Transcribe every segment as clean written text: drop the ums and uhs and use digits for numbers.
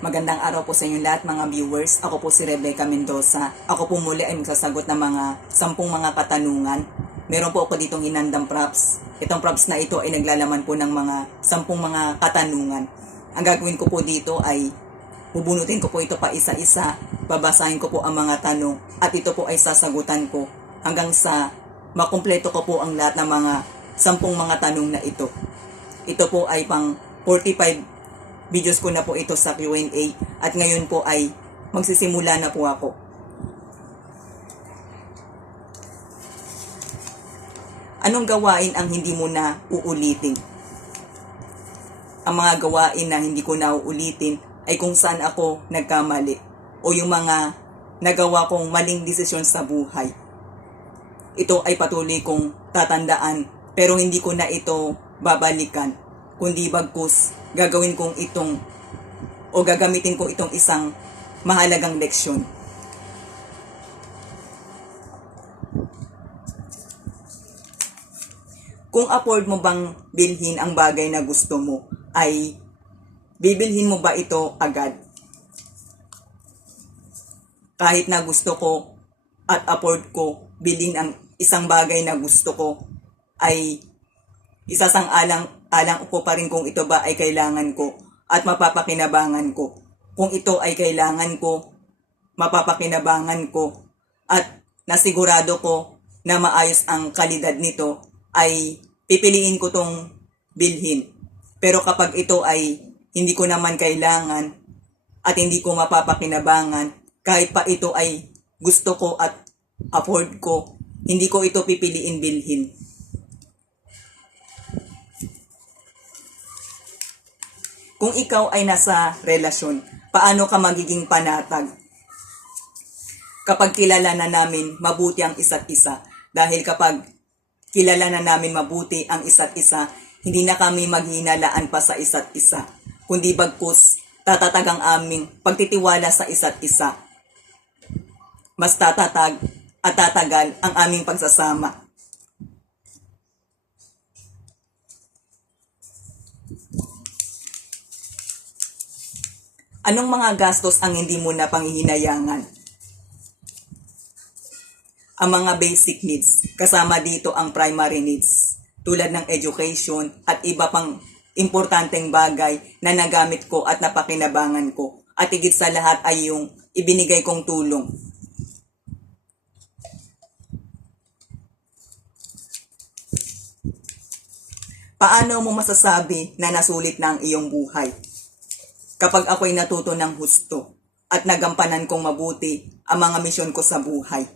Magandang araw po sa inyo lahat mga viewers. Ako po si Rebecca Mendoza. Ako po muli ay magsasagot ng mga 10 mga katanungan. Meron po ako ditong hinandang props. Itong props na ito ay naglalaman po ng mga 10 mga katanungan. Ang gagawin ko po dito ay bubunutin ko po ito pa isa-isa. Babasahin ko po ang mga tanong at ito po ay sasagutan ko hanggang sa makumpleto ko po ang lahat ng mga 10 mga tanong na ito. Ito po ay pang 45 videos ko na po ito sa Q&A at ngayon po ay magsisimula na po ako. Anong gawain ang hindi mo na uulitin? Ang mga gawain na hindi ko na uulitin ay kung saan ako nagkamali o yung mga nagawa kong maling desisyon sa buhay. Ito ay patuloy kong tatandaan pero hindi ko na ito babalikan, kundi bagkus gagawin kong itong o gagamitin ko itong isang mahalagang leksyon. Kung afford mo bang bilhin ang bagay na gusto mo, ay bibilhin mo ba ito agad? Kahit na gusto ko at afford ko bilhin ang isang bagay na gusto ko, ay isasang-alang ko pa rin kung ito ba ay kailangan ko at mapapakinabangan ko. Kung ito ay kailangan ko, mapapakinabangan ko at nasigurado ko na maayos ang kalidad nito, ay pipiliin ko tong bilhin. Pero kapag ito ay hindi ko naman kailangan at hindi ko mapapakinabangan, kahit pa ito ay gusto ko at afford ko, hindi ko ito pipiliin bilhin. Kung ikaw ay nasa relasyon, paano ka magiging panatag? Kapag kilala na namin mabuti ang isa't isa, dahil kapag kilala na namin mabuti ang isa't isa, hindi na kami maghinalaan pa sa isa't isa, kundi bagkus tatatag ang aming pagtitiwala sa isa't isa. Mas tatatag at tatagal ang aming pagsasama. Anong mga gastos ang hindi mo na panghihinayangan? Ang mga basic needs, kasama dito ang primary needs, tulad ng education at iba pang importanteng bagay na nagamit ko at napakinabangan ko. At higit sa lahat ay yung ibinigay kong tulong. Paano mo masasabi na nasulit na ang iyong buhay? Kapag ako'y natuto ng husto at nagampanan kong mabuti ang mga misyon ko sa buhay.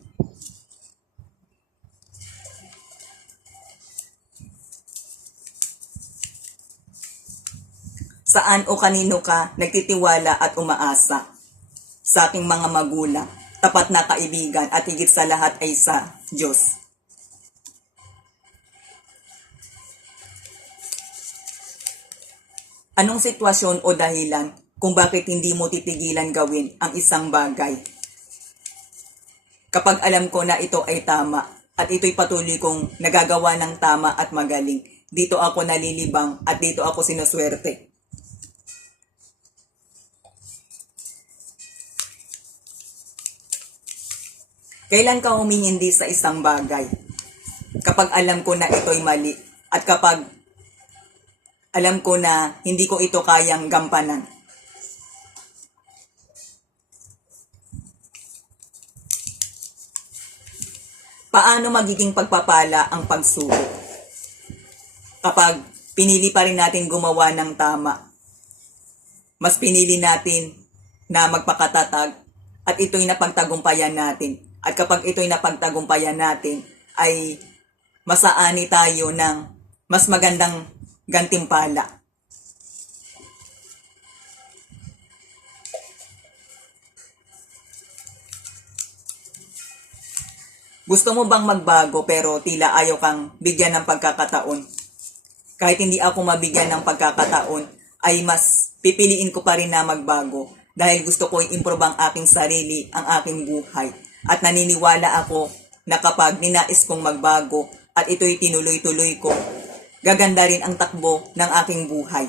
Saan o kanino ka nagtitiwala at umaasa? Sa aking mga magulang, tapat na kaibigan at higit sa lahat ay sa Diyos. Anong sitwasyon o dahilan kung bakit hindi mo titigilan gawin ang isang bagay? Kapag alam ko na ito ay tama at ito'y patuloy kong nagagawa ng tama at magaling, dito ako nalilibang at dito ako sinuswerte. Kailan ka humihindi sa isang bagay? Kapag alam ko na ito'y mali at kapag alam ko na hindi ko ito kayang gampanan. Paano magiging pagpapala ang pagsubok? Kapag pinili pa rin natin gumawa ng tama, mas pinili natin na magpakatatag at ito'y napagtagumpayan natin. At kapag ito'y napagtagumpayan natin, ay masaani tayo ng mas magandang gantimpala. Gusto mo bang magbago pero tila ayaw kang bigyan ng pagkakataon? Kahit hindi ako mabigyan ng pagkakataon, ay mas pipiliin ko pa rin na magbago dahil gusto ko i-improve ang aking sarili, ang aking buhay. At naniniwala ako na kapag ninais kong magbago at ito'y tinuloy-tuloy ko, gaganda rin ang takbo ng aking buhay.